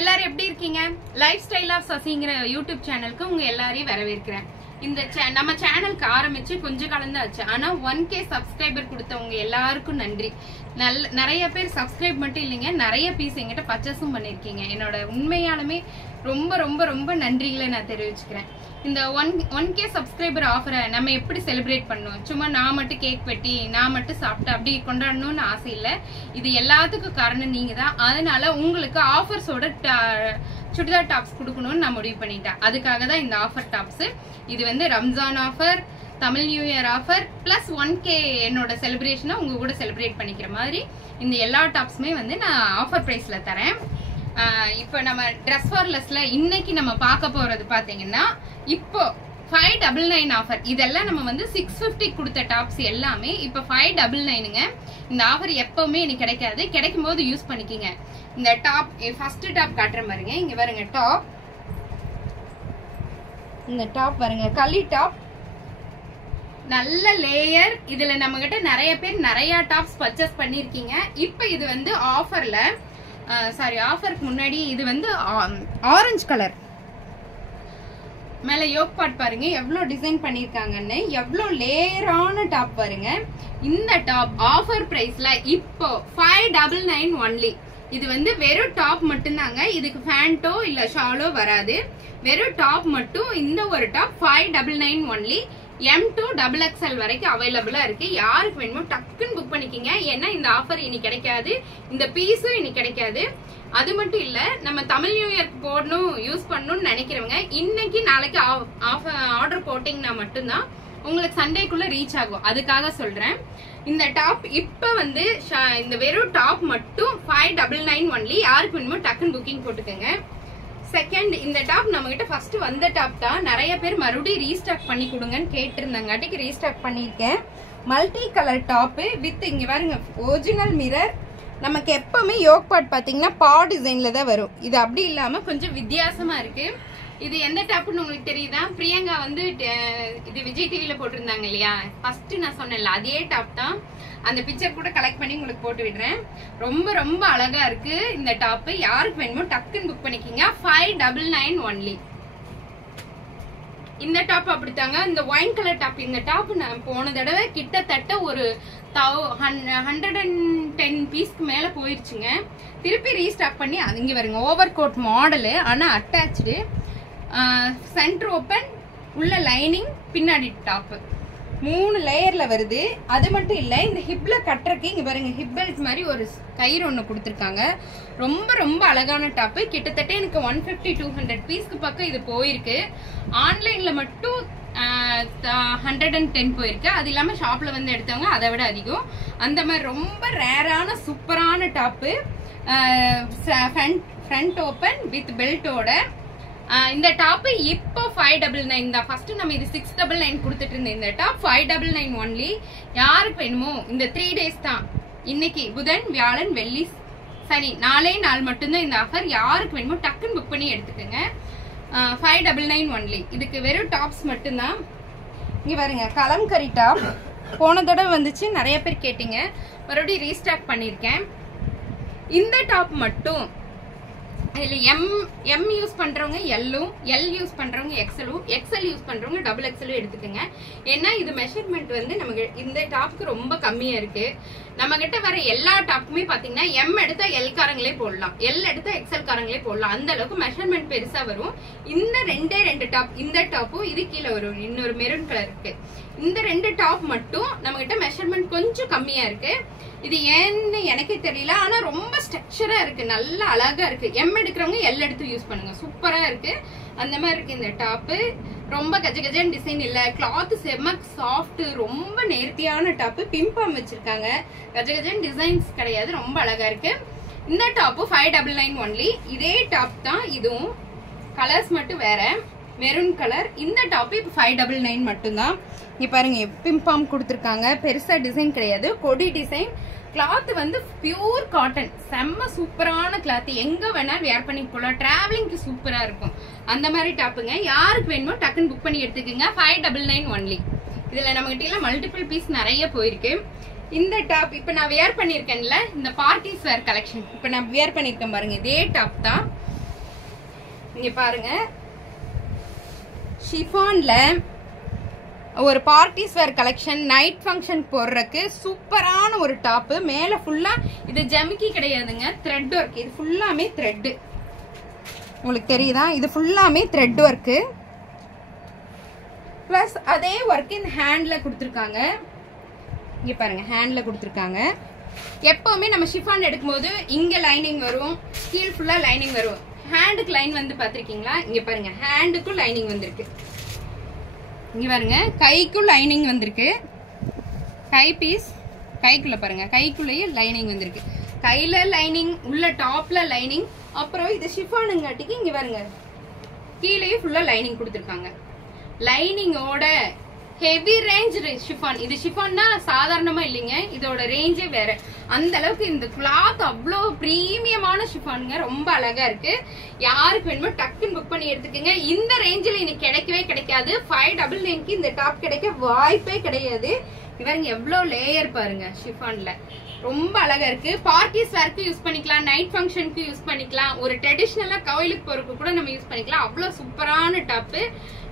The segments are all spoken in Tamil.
எல்லாரும் எப்படி இருக்கீங்க? லைஃப் ஸ்டைல் ஆஃப் சசிங்கிற யூடியூப் சேனலுக்கு உங்க எல்லாரையும் வரவேற்கிறேன். இந்த நம்ம சேனலுக்கு ஆரம்பிச்சு கொஞ்ச காலம் தான் ஆச்சு. ஆனா 1K சப்ஸ்கிரைபர் கொடுத்தவங்க எல்லாருக்கும் நன்றி. நிறைய பேர் சப்ஸ்கிரைப் மட்டும் இல்லைங்க, நிறைய பீஸ் எங்கிட்ட பர்ச்சேஸும் பண்ணிருக்கீங்க. என்னோட உண்மையாலுமே ரொம்ப ரொம்ப ரொம்ப நன்றிகளை நான் தெரிவிச்சுக்கிறேன். இந்த 1K சப்ஸ்கிரைபர் ஆஃபரை நம்ம எப்படி செலிப்ரேட் பண்ணுவோம்? சும்மா நான் மட்டும் கேக் வெட்டி நான் மட்டும் சாப்பிட்டு அப்படி கொண்டாடணும்னு ஆசை இல்லை. இது எல்லாத்துக்கும் காரணம் நீங்க தான். அதனால உங்களுக்கு ஆஃபர்ஸோட சுடிதார் டாப்ஸ் கொடுக்கணும்னு நான் முடிவு பண்ணிட்டேன். அதுக்காக தான் இந்த ஆஃபர் டாப்ஸ். இது வந்து Ramzan offer, Tamil new year offer plus 1K என்னோட செலிப்ரேஷனை உங்க கூட செலிப்ரேட் பண்ணிக்கிற மாதிரி இந்த எல்லா டாப்ஸுமே வந்து நான் ஆஃபர் பிரைஸ்ல தரேன். இப்போ நம்ம ட்ரெஸ் ஃபார் லெஸ்ல இன்னைக்கு நம்ம பார்க்க போறது பாத்தீங்கன்னா இப்போ 599 ஆஃபர். இதெல்லாம் நம்ம வந்து 650 கொடுத்த டாப்ஸ் எல்லாமே இப்போ 599ங்க. இந்த ஆஃபர் எப்பவுமே எனக்கு கிடைக்காது, கிடைக்கும் போது யூஸ் பண்ணிக்கிங்க. இந்த டாப் ஃபர்ஸ்ட் டாப் காட்டுற பாருங்க, இங்க பாருங்க டாப். இந்த டாப் பாருங்க, களி டாப், நல்ல லேயர். இதுல நம்ம கிட்ட நிறைய பேர் நிறைய டாப்ஸ் பர்ச்சேஸ் பண்ணிருக்கீங்க. இப்போ இது வந்து ஆஃபர்ல ஆஃபருக்கு முன்னாடி இது வந்து ஆரஞ்சு கலர். மேல யோக் பார்ட் பாருங்க எவ்வளவு டிசைன் பண்ணிருக்காங்கன்னு, எவ்வளவு லேயரான டாப் பாருங்க. இந்த டாப் ஆஃபர் பிரைஸ்ல இப்போ 599 ஒன்லி. இது வந்து வெறும் டாப் மட்டும்தாங்க, இதுக்கு பேண்டோ இல்ல ஷாலோ வராது. வெறும் டாப் மட்டும். இந்த ஒரு டாப் 599 ஒன்லி. M2 XXL வரைக்கும் அவைலபிளா இருக்கு. யாருக்கு வேணுமோ டக்குன்னு புக் பண்ணிக்கிங்க. ஏன்னா இந்த ஆஃபர் இனி கிடைக்காது, இந்த பீஸும் இனி கிடைக்காது. அது மட்டும் இல்ல, நம்ம தமிழ் நியூ இயர்க்கு போடணும் யூஸ் பண்ணணும்னு நினைக்கிறவங்க இன்னைக்கு நாளைக்கு ஆர்டர் போட்டீங்கன்னா மட்டும்தான் உங்களுக்கு சண்டேக்குள்ள ரீச் ஆகும். அதுக்காக சொல்றேன். இந்த டாப் இப்ப வந்து இந்த வெறும் டாப் மட்டும் 599 ஒன்லி. யாருக்கு வேணுமோ டக்குன்னு புக்கிங் போட்டுக்கோங்க. செகண்ட், இந்த டாப் நம்ம கிட்ட ஃபர்ஸ்ட் வந்த டாப் தான். நிறைய பேர் மறுபடியும் ரீஸ்டாக் பண்ணி கொடுங்கன்னு கேட்டிருந்தாங்க, அடிக்கு ரீஸ்டாக் பண்ணிருக்கேன். மல்டி கலர் டாப்பு வித் இங்க பாருங்க ஒரிஜினல் மிரர். நமக்கு எப்பவுமே யோக் பார்ட் பாத்தீங்கன்னா பா டிசைன்ல தான் வரும். இது அப்படி இல்லாம கொஞ்சம் வித்தியாசமா இருக்கு. இது எந்த டாப்னு உங்களுக்கு தெரியுதா? பிரியங்கா வந்து இது விஜய் டிவில போட்டிருந்தாங்க இல்லையா, ஃபர்ஸ்ட் நான் சொன்னேன்ல அதே டாப் தான். அந்த பிக்சர் கூட கலெக்ட் பண்ணி உங்களுக்கு போட்டு விடுறேன். ரொம்ப ரொம்ப அழகா இருக்கு இந்த டாப். யாருக்கு வேணுமோ டக்குன்னு புக் பண்ணிக்கிங்க. 599 ஒன்லி. இந்த டாப் அப்படித்தாங்க. இந்த ஒயின் கலர் டாப், இந்த டாப் நான் போன தடவை கிட்டத்தட்ட ஒரு 110 பீஸ்க்கு மேல போயிருச்சுங்க. திருப்பி ரீஸ்டாக் பண்ணி அது இங்க வருங்க ஓவர் கோட் மாடலு, ஆனா அட்டாச்சு, சென்டர் ஓப்பன், உள்ள லைனிங், பின்னாடி டாப், 3 லேயர்ல வருது. அது மட்டும் இல்ல, இந்த ஹிப்ல கட்டுறதுக்கு இங்க பாருங்க ஹிப் பெல்ட் மாதிரி ஒரு கயிறு ஒண்ணு கொடுத்துருக்காங்க. ரொம்ப ரொம்ப அழகான டாப். கிட்டத்தட்ட எனக்கு 150-200 பீஸ்க்கு பக்கம் இது போயிருக்கு. ஆன்லைன்ல மட்டும் 110 போயிருக்கு. அது இல்லாம ஷாப்ல வந்து எடுத்தவங்க அதை விட அதிகம். அந்த மாதிரி ரொம்ப ரேரான சூப்பரான டாப்பு. ஃப்ரண்ட் ஓப்பன் வித் பெல்ட்டோட. இந்த டாப் இப்போ 599 தான். ஃபர்ஸ்ட் நம்ம இது 699 கொடுத்துட்டு இருந்தோம். இந்த டாப் 599 ஒன்லி. யாருக்கு வேணுமோ இந்த 3 டேஸ் தான். இன்னைக்கு புதன், வியாழன், வெள்ளி, சனி, 4 நாள் மட்டும்தான் இந்த ஆஃபர். யாருக்கு வேணுமோ டக்குன்னு புக் பண்ணி எடுத்துக்கோங்க. 599 ஒன்லி. இதுக்கு வெறும் டாப்ஸ் மட்டும்தான். இங்க பாருங்க கலம்கரி டாப். போன தடவை வந்துச்சு, நிறைய பேர் கேட்டீங்க, மறுபடியும் ரீஸ்டாக் பண்ணிருக்கேன். இந்த டாப் மட்டும் இதுல எம் யூஸ் பண்றவங்க எல்லும், எல் யூஸ் பண்றவங்க எக்ஸலும், எக்ஸல் யூஸ் பண்றவங்க XXL எடுத்துக்கோங்க. ஏன்னா இது மெஷர்மெண்ட் வந்து நமக்கு இந்த டாப்க்கு ரொம்ப கம்மியா இருக்கு. நம்ம கிட்ட வர எல்லா டாப்புமே பாத்தீங்கன்னா எம் எடுத்தா எல் காரங்களே போடலாம், எல் எடுத்தா XL காரங்களே போடலாம். அந்த அளவுக்கு மெஷர்மெண்ட் பெருசா வரும். இந்த 2 டாப், இந்த டாப்பும் இது கீழே வரும், இன்னொரு மெரூன் கலர் இருக்கு. இந்த 2 டாப் மட்டும் நம்ம கிட்ட மெஷர்மெண்ட் கொஞ்சம் கம்மியா இருக்கு. இது ஏன்னு எனக்கே தெரியல, ஆனா ரொம்ப ஸ்ட்ரக்சரா இருக்கு, நல்ல அழகா இருக்கு. எம் எடுக்கிறவங்க எல் எடுத்து யூஸ் பண்ணுங்க, சூப்பரா இருக்கு. அந்த மாதிரி இருக்கு இந்த டாப்பு. ரொம்ப கஜகஜன் டிசைன் இல்ல, கிளாத் செம்ம சாஃப்ட், ரொம்ப நேர்த்தியான டாப்பு. பிம்பாம் வச்சிருக்காங்க, கஜகஜன் டிசைன்ஸ் கிடையாது, ரொம்ப அழகா இருக்கு. இந்த டாப்பு 599 ஒன்லி. இதே டாப் தான் இதுவும், கலர்ஸ் மட்டும் வேற, மெரூன் கலர். இந்த டாப் இப்போ 599 மட்டும்தான். இங்க பாருங்க பிம்பாம் கொடுத்துருக்காங்க, பெருசா டிசைன் கிடையாது, கொடி டிசைன். கிளாத் வந்து பியூர் காட்டன், செம்ம சூப்பரான கிளாத். எங்க வேணாலும் வேர் பண்ணி போலாம், டிராவலிங்க்கு சூப்பரா இருக்கும். அந்த மாதிரி டாப்புங்க. யாருக்கு வேணுமோ டக்குன்னு புக் பண்ணி எடுத்துக்கோங்க. 599 ஒன்லி. இதுல நம்ம கிட்ட எல்லாம் மல்டிபிள் பீஸ் நிறைய போயிருக்கு. இந்த டாப் இப்ப நான் வேர் பண்ணிருக்கேன்ல, இந்த பார்ட்டிஸ் வேர் கலெக்ஷன் இப்ப நான் வேர் பண்ணிருக்கேன் பாருங்க, இதே டாப் தான். இங்க பாருங்க, ஷிஃபான்ல ஒரு பார்ட்டிஸ் வேர் கலெக்ஷன், நைட் ஃபங்க்ஷன் போடுறதுக்கு சூப்பரான ஒரு டாப். மேல ஃபுல்லா இது ஜமிக்கி கிடையாதுங்க, த்ரெட் ஒர்க். இது ஃபுல்லாமே த்ரெட், உங்களுக்கு தெரியுதா? இது ஃபுல்லாமே த்ரெட் ஒர்க். பிளஸ் அதே ஒர்க் இந்த ஹேண்ட்ல கொடுத்துருக்காங்க. இங்க பாருங்க, ஹேண்ட்ல கொடுத்துருக்காங்க. எப்பவுமே நம்ம ஷிஃபான் எடுக்கும்போது இங்க லைனிங் வரும், கீழ் ஃபுல்லா லைனிங் வரும். ஹேண்டுக்கு லைன் வந்து பாத்திருக்கீங்களா? இங்க பாருங்க, ஹேண்டுக்கும் லைனிங் வந்திருக்கு. இங்க பாருங்க, கைக்கும் லைனிங் வந்திருக்கு. கை பீஸ் கைக்குள்ள பாருங்க, கைக்குள்ளேயே லைனிங் வந்திருக்கு. கையில லைனிங், உள்ள டாப்ல லைனிங். அப்புறம் இது ஷிஃபானுங்காட்டிக்கு இங்க பாருங்க, கீழே ஃபுல்லா லைனிங் கொடுத்துருக்காங்க. லைனிங்கோட ஹெவி ரேஞ்ச் ஷிஃபான். இது ஷிஃபான்னா சாதாரணமா இல்லைங்க, இதோட ரேஞ்சே வேற. அந்த அளவுக்கு இந்த கிளாத் அவ்வளோ பிரீமியமான ஷிஃபானுங்க, ரொம்ப அழகா இருக்கு. யாருக்கு வேணுமோ டக்குன்னு புக் பண்ணி எடுத்துக்கோங்க. இந்த ரேஞ்சில் இன்னைக்கு கிடைக்கவே கிடைக்காது. 599க்கு இந்த டாப் கிடைக்க வாய்ப்பே கிடையாது. இவங்க எவ்வளவு லேயர் பாருங்க ஷிஃபான்ல, ரொம்ப அழகா இருக்கு. பார்ட்டிஸ் வேர்க்கு யூஸ் பண்ணிக்கலாம், நைட் ஃபங்க்ஷனுக்கு யூஸ் பண்ணிக்கலாம், ஒரு ட்ரெடிஷ்னலா கோயிலுக்கு போறதுக்கு கூட நம்ம யூஸ் பண்ணிக்கலாம். அவ்வளவு சூப்பரான டாப்.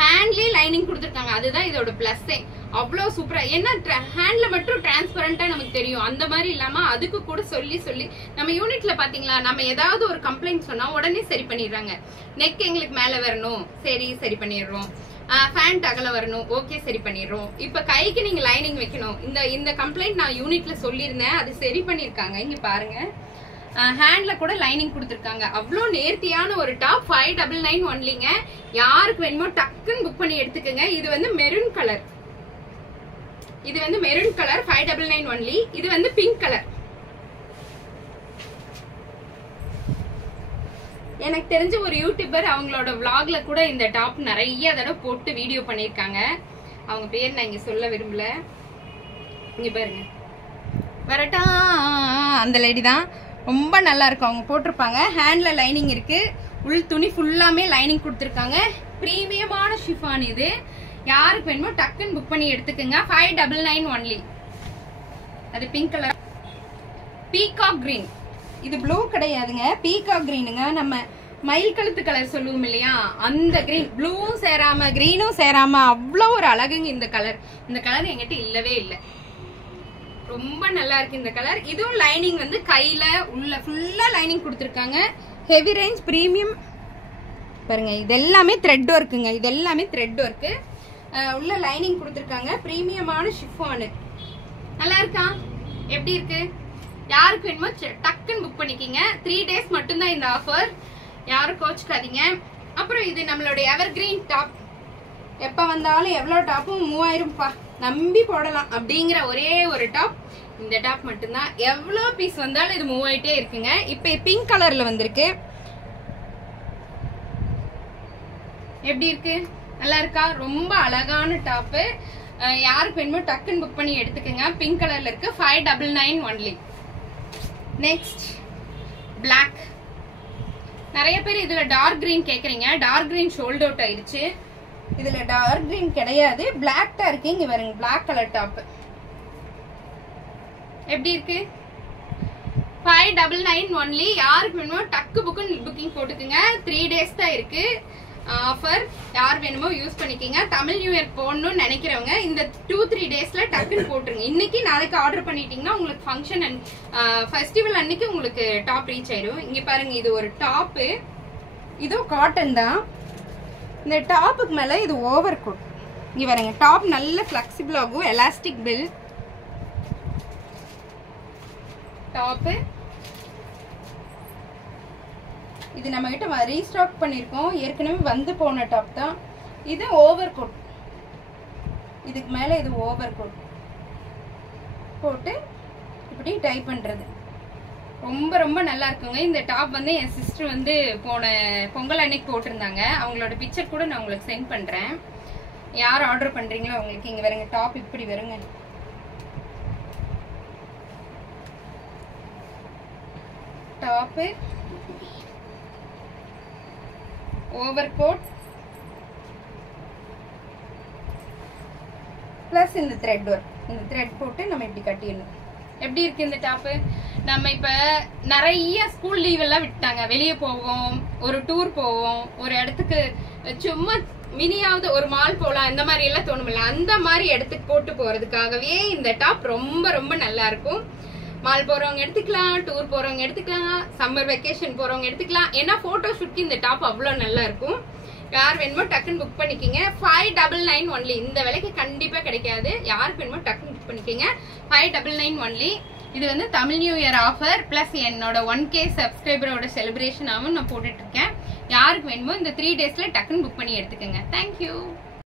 ஹேண்ட்லயே லைனிங் கொடுத்துருக்காங்க, அதுதான் இதோட பிளஸ்ஸே. அவ்வளவு சூப்பரா, ஏன்னா ஹேண்ட்ல மட்டும் டிரான்ஸ்பரண்டா நமக்கு தெரியும், அந்த மாதிரி இல்லாம அதுக்கு கூட சொல்லி சொல்லி நம்ம யூனிட்ல பாத்தீங்களா, நம்ம ஏதாவது ஒரு கம்ப்ளைண்ட் சொன்னா உடனே சரி பண்ணிடுறாங்க. நெக் எங்களுக்கு மேல வரணும், சரி பண்ணிடுறோம். ஃபேண்ட் அகல வரணும், ஓகே சரி பண்ணிடுறோம். இப்ப கைக்கு நீங்க லைனிங் வைக்கணும், இந்த கம்ப்ளைண்ட் நான் யூனிட்ல சொல்லியிருந்தேன், அது சரி பண்ணிருக்காங்க. இங்க பாருங்க, ஹேண்ட்ல கூட லைனிங் கொடுத்துருக்காங்க. அவ்வளோ நேர்த்தியான ஒரு டாப். 599 ஒன்லிங்க. யாருக்கு வேணுமோ டக்குன்னு புக் பண்ணி எடுத்துக்கோங்க. இது வந்து மெரூன் கலர், இது வந்து மெரூன் கலர் 599 ஒன்லி. இது வந்து பிங்க் கலர். எனக்கு தெரிஞ்ச ஒரு யூடியூபர் அவங்களோட vlogல கூட இந்த டாப் நிறைய தடவை போட்டு வீடியோ பண்ணிருக்காங்க. அவங்க பேர் நான் இங்க சொல்ல விரும்பல. இங்க பாருங்க, வரட்டா அந்த லேடி தான், ரொம்ப நல்லா இருக்கும். அவங்க போட்டிருப்பாங்க. ஹேண்ட்ல லைனிங் இருக்கு, உள் துணி ஃபுல்லாமே லைனிங் கொடுத்துருக்காங்க. பிரீமியமான ஷிஃபான் இது. யாருக்கு வேணுமோ டக்குன்னு புக் பண்ணி எடுத்துக்கோங்க. 599 ஒன்லி. அது பிங்க் கலர், பீகாக் கிரீன். இது ப்ளூ கிடையாதுங்க, பீகாக் கிரீனுங்க. நம்ம மயில் கழுத்து கலர் சொல்லுவோம் இல்லையா, அந்த கிரீன். ப்ளூவும் சேராம கிரீனும் சேராம அவ்வளோ ஒரு அழகுங்க இந்த கலர். இந்த கலர் என்கிட்ட இல்லவே இல்லை, ரொம்ப நல்லா இருக்கு இந்த கலர். இதுவும் லைனிங் வந்து கையில உள்ள ஃபுல்லா லைனிங் கொடுத்துருக்காங்க. ஹெவி ரேஞ்ச் பிரீமியம் பாருங்க. இது எல்லாமே த்ரெட் ஒர்க்குங்க, இது எல்லாமே த்ரெட் ஒர்க்கு. உள்ள லைனிங் கொடுத்துருக்காங்க. பிரீமியமான ஷிஃபானு. நல்லா இருக்கா? எப்படி இருக்கு? யாருக்கு வேணுமோ டக்குன்னு புக் பண்ணிக்கிங்க. 3 days மட்டும்தான் இந்த ஆஃபர், யாரும் கோச்சுக்காதீங்க. அப்புறம் இது நம்மளோட எவர் கிரீன் டாப். எப்ப வந்தாலும் எவ்வளவு டாப்பும் 3000 நம்பி போடலாம் அப்படிங்கிற ஒரே ஒரு டாப் இந்த டாப் மட்டும்தான். எவ்வளவு பீஸ் வந்தாலும் இது மூவ் ஆயிட்டே இருக்குங்க. இப்ப பிங்க் கலர்ல வந்திருக்கு. எப்படி இருக்கு? நல்லா இருக்கா? ரொம்ப அழகான டாப். யாருக்கு வேணுமோ டக்குன்னு புக் பண்ணி எடுத்துக்கோங்க. பிங்க் கலர்ல இருக்கு. 599 ஒன்லி. Next black. நிறைய பேர் இதுல டார்க் கிரீன் கேக்குறீங்க. டார்க் கிரீன் ஷோல்ட் அவுட் ஆயிருச்சு. இதுல டார்க் கிரீன் கிடையாது, பிளாக் தான் இருக்கு. இங்க பாருங்க, பிளாக் கலர் டாப். எப்படி இருக்கு? 599 ஒன்லி. யாருக்கு வேணுமோ டக்கு புக்கிங் போட்டுக்குங்க. 3 days தான் இருக்கு ஆஃபர். யார் வேணுமோ யூஸ் பண்ணிக்கங்க. தமிழ் நியூ இயர் போடணும்னு நினைக்கிறவங்க இந்த 2-3 daysல டக்குன்னு போட்டுருங்க. இன்னைக்கு நாளைக்கு ஆர்டர் பண்ணிட்டீங்கன்னா உங்களுக்கு ஃபங்க்ஷன் அண்ட் ஃபெஸ்டிவல் அன்னைக்கு உங்களுக்கு டாப் ரீச் ஆயிடும். இங்க பாருங்க, இது ஒரு டாப்பு. இதுவும் காட்டன் தான். இந்த டாப்புக்கு மேல இது ஓவர் கோட். இங்க பாருங்க, டாப் நல்ல ஃபிளெக்சிபிள் ஆகும். Elastic bill top. இது நம்ம கிட்ட ரீஸ்டாக் பண்ணிருக்கோம், ஏற்கனவே வந்து போன டாப் தான். இது ஓவர் கோட். இதுக்கு மேல இது ஓவர் கோட் போட்டு இப்படி டை பண்றது ரொம்ப ரொம்ப நல்லா இருக்குங்க. இந்த டாப் வந்து என் சிஸ்டர் வந்து போன பொங்கல் அன்னைக்கு போட்டிருந்தாங்க. அவங்களோட பிக்சர் கூட நான் உங்களுக்கு சென்ட் பண்றேன். யார் ஆர்டர் பண்றீங்களோ அவங்களுக்கு இங்க வருங்க. டாப் இப்படி வருங்க. டாப்பு, ஓவர் கோட் பிளஸ் இந்த த்ரெட் ஒர்க். இந்த த்ரெட் போட்டு நம்ம இப்படி கட்டிடணும். எப்படி இருக்கு இந்த டாப்பு? நம்ம இப்ப நிறைய ஸ்கூல் லீவ் எல்லாம் விட்டாங்க, வெளியே போவோம், ஒரு டூர் போவோம், ஒரு இடத்துக்கு சும்மா மினியாவது ஒரு மால் போலாம், இந்த மாதிரி எல்லாம் தோணுமில்ல, அந்த மாதிரி இடத்துக்கு போட்டு போறதுக்காகவே இந்த டாப் ரொம்ப ரொம்ப நல்லா இருக்கும். மால் போறவங்க எடுத்துக்கலாம், டூர் போறவங்க எடுத்துக்கலாம், சம்மர் வெக்கேஷன் போறவங்க எடுத்துக்கலாம். ஏன்னா போட்டோ ஷூட்க்கு இந்த டாப் அவ்வளவு நல்லா இருக்கும். யார் வேணுமோ டக்குன்னு புக் பண்ணிக்கோங்க. 599 ஒன்லி. இந்த விலைக்கு கண்டிப்பா கிடைக்காது. யாருக்கு வேணுமோ டக்குன்னு புக் பண்ணிக்கோங்க. 599 ஒன்லி. இது வந்து Tamil new year offer plus என்னோட 1K சப்ஸ்கிரைபரோட செலிப்ரேஷனாகவும் நான் போட்டுட்டு இருக்கேன். யாருக்கு வேணுமோ இந்த 3 டேஸ்ல டக்குன்னு புக் பண்ணி எடுத்துக்கோங்க. தேங்க்யூ.